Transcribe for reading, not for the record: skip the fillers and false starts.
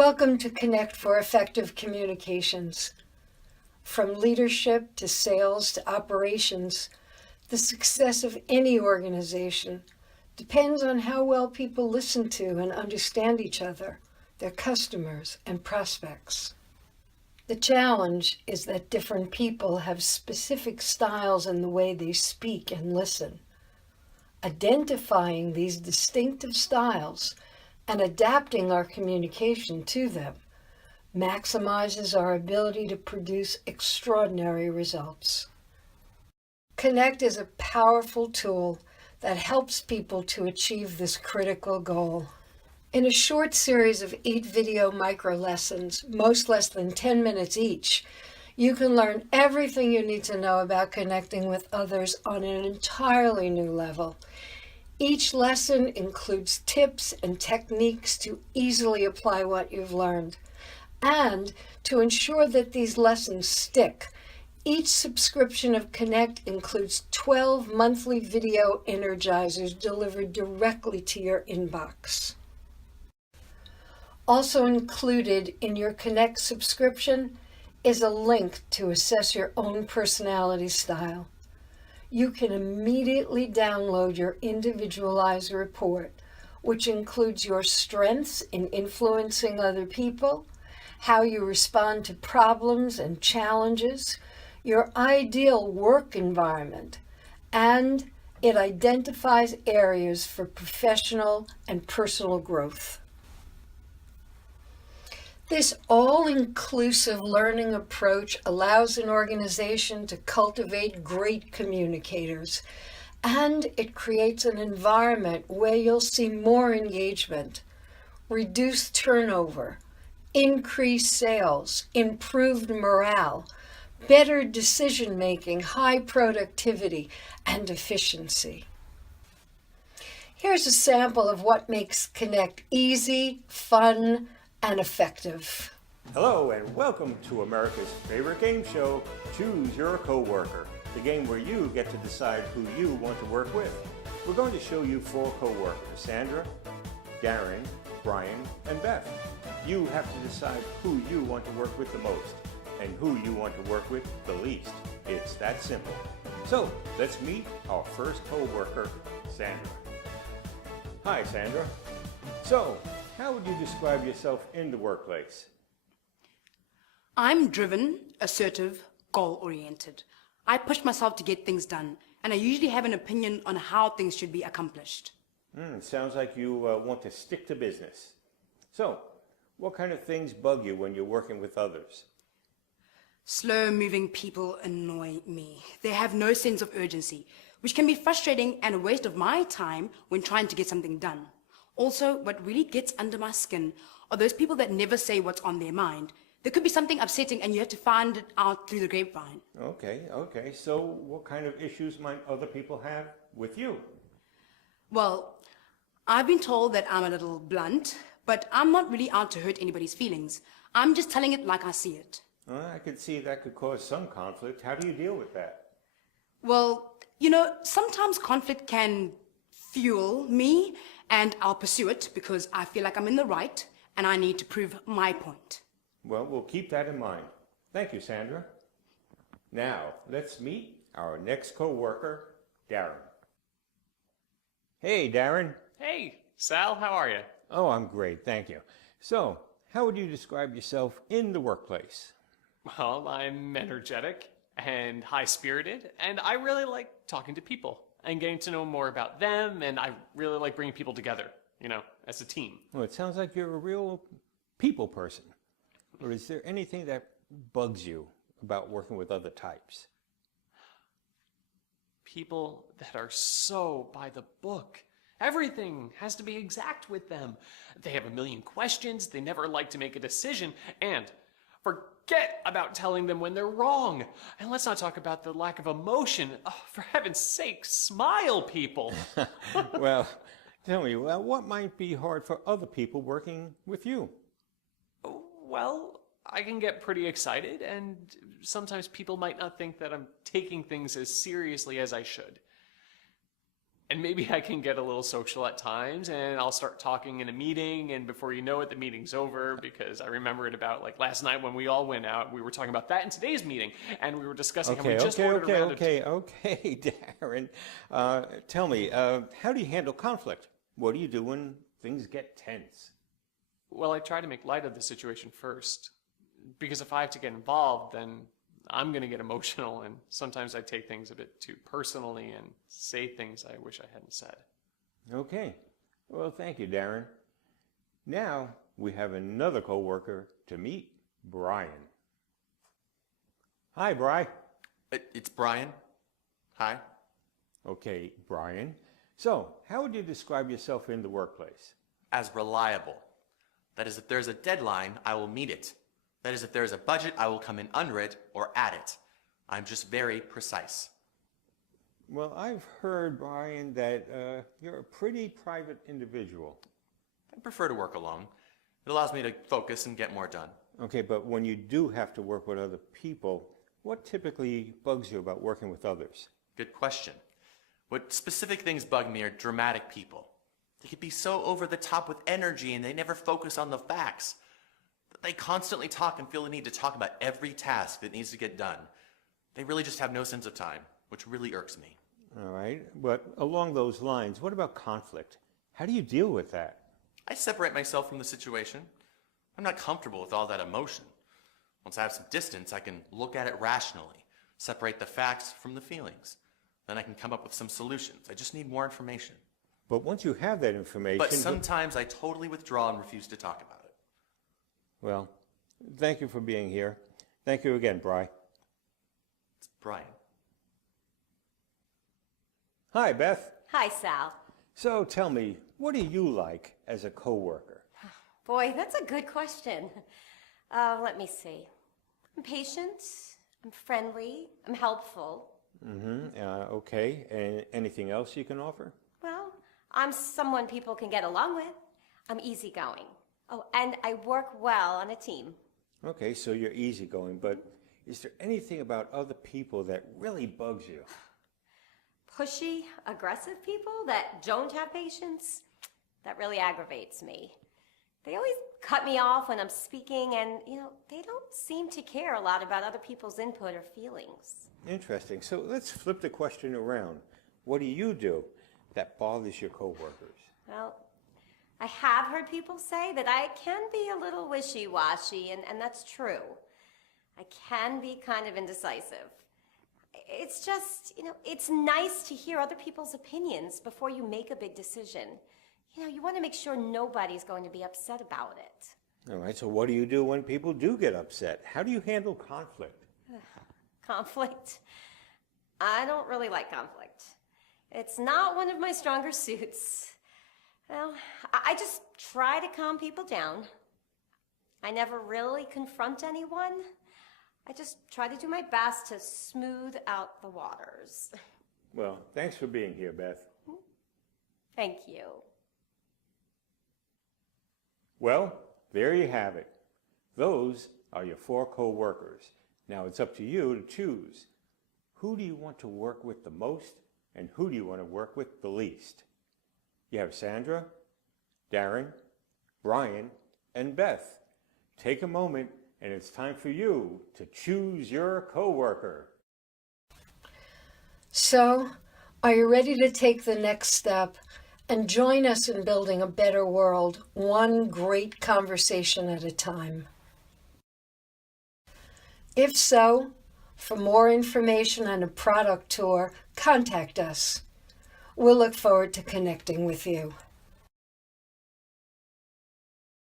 Welcome to Connect for Effective Communications. From leadership to sales to operations, the success of any organization depends on how well people listen to and understand each other, their customers, and prospects. The challenge is that different people have specific styles in the way they speak and listen. Identifying these distinctive styles and adapting our communication to them maximizes our ability to produce extraordinary results. Connect is a powerful tool that helps people to achieve this critical goal. In a short series of 8 video micro lessons, most less than 10 minutes each, you can learn everything you need to know about connecting with others on an entirely new level. Each lesson includes tips and techniques to easily apply what you've learned. And to ensure that these lessons stick, each subscription of Connect includes 12 monthly video energizers delivered directly to your inbox. Also included in your Connect subscription is a link to assess your own personality style. You can immediately download your Individualize Report, which includes your strengths in influencing other people, how you respond to problems and challenges, your ideal work environment, and it identifies areas for professional and personal growth. This all-inclusive learning approach allows an organization to cultivate great communicators, and it creates an environment where you'll see more engagement, reduced turnover, increased sales, improved morale, better decision-making, high productivity, and efficiency. Here's a sample of what makes Connect easy, fun, and effective. Hello and welcome to America's favorite game show, Choose Your Coworker, the game where you get to decide who you want to work with. We're going to show you 4 coworkers, Sandra, Darren, Brian, and Beth. You have to decide who you want to work with the most and who you want to work with the least. It's that simple. So let's meet our first coworker, Sandra. Hi, Sandra. So, how would you describe yourself in the workplace? I'm driven, assertive, goal-oriented. I push myself to get things done, and I usually have an opinion on how things should be accomplished. Sounds like you want to stick to business. So, what kind of things bug you when you're working with others? Slow-moving people annoy me. They have no sense of urgency, which can be frustrating and a waste of my time when trying to get something done. Also, what really gets under my skin are those people that never say what's on their mind. There could be something upsetting and you have to find it out through the grapevine. Okay. So what kind of issues might other people have with you? Well, I've been told that I'm a little blunt, but I'm not really out to hurt anybody's feelings. I'm just telling it like I see it. I could see that could cause some conflict. How do you deal with that? Well, sometimes conflict can fuel me, and I'll pursue it because I feel like I'm in the right and I need to prove my point. Well, we'll keep that in mind. Thank you, Sandra. Now, let's meet our next coworker, Darren. Hey, Darren. Hey, Sal, how are you? Oh, I'm great, thank you. So, how would you describe yourself in the workplace? Well, I'm energetic and high-spirited, and I really like talking to people and getting to know more about them, and I really like bringing people together, as a team. Well, it sounds like you're a real people person. Or is there anything that bugs you about working with other types? People that are so by the book. Everything has to be exact with them. They have a million questions, they never like to make a decision, and forget about telling them when they're wrong. And let's not talk about the lack of emotion. Oh, for heaven's sake, smile, people. Well, tell me, what might be hard for other people working with you? Well, I can get pretty excited, and sometimes people might not think that I'm taking things as seriously as I should. And maybe I can get a little social at times, and I'll start talking in a meeting, and before you know it, the meeting's over, because I remember it about like last night when we all went out. We were talking about that in today's meeting, and we were discussing how we just ordered a round of Okay, Darren. Tell me, how do you handle conflict? What do you do when things get tense? Well, I try to make light of the situation first, because if I have to get involved, then I'm going to get emotional, and sometimes I take things a bit too personally and say things I wish I hadn't said. Okay. Well, thank you, Darren. Now we have another coworker to meet, Brian. Hi, Brian. It's Brian. Hi. Okay, Brian. So, how would you describe yourself in the workplace? As reliable. That is, if there's a deadline, I will meet it. That is, if there's a budget, I will come in under it or at it. I'm just very precise. Well, I've heard, Brian, that you're a pretty private individual. I prefer to work alone. It allows me to focus and get more done. Okay, but when you do have to work with other people, what typically bugs you about working with others? Good question. What specific things bug me are dramatic people. They could be so over the top with energy and they never focus on the facts. They constantly talk and feel the need to talk about every task that needs to get done. They really just have no sense of time, which really irks me. All right, but along those lines, what about conflict? How do you deal with that? I separate myself from the situation. I'm not comfortable with all that emotion. Once I have some distance, I can look at it rationally, separate the facts from the feelings. Then I can come up with some solutions. I just need more information. But once you have that information... But sometimes I totally withdraw and refuse to talk about it. Well, thank you for being here. Thank you again, Bri. It's Brian. Hi, Beth. Hi, Sal. So tell me, what do you like as a coworker? Boy, that's a good question. Let me see. I'm patient, I'm friendly, I'm helpful. Okay, and anything else you can offer? Well, I'm someone people can get along with. I'm easygoing. Oh, and I work well on a team. Okay, so you're easygoing, but is there anything about other people that really bugs you? Pushy, aggressive people that don't have patience, that really aggravates me. They always cut me off when I'm speaking and, they don't seem to care a lot about other people's input or feelings. Interesting. So let's flip the question around. What do you do that bothers your coworkers? Well, I have heard people say that I can be a little wishy-washy, and that's true. I can be kind of indecisive. It's just, it's nice to hear other people's opinions before you make a big decision. You want to make sure nobody's going to be upset about it. All right, so what do you do when people do get upset? How do you handle conflict? Conflict? I don't really like conflict. It's not one of my stronger suits. Well, I just try to calm people down. I never really confront anyone. I just try to do my best to smooth out the waters. Well, thanks for being here, Beth. Thank you. Well, there you have it. Those are your 4 co-workers. Now it's up to you to choose. Who do you want to work with the most, and who do you want to work with the least? You have Sandra, Darren, Brian, and Beth. Take a moment, and it's time for you to choose your coworker. So, are you ready to take the next step and join us in building a better world, one great conversation at a time? If so, for more information and a product tour, contact us. We'll look forward to connecting with you.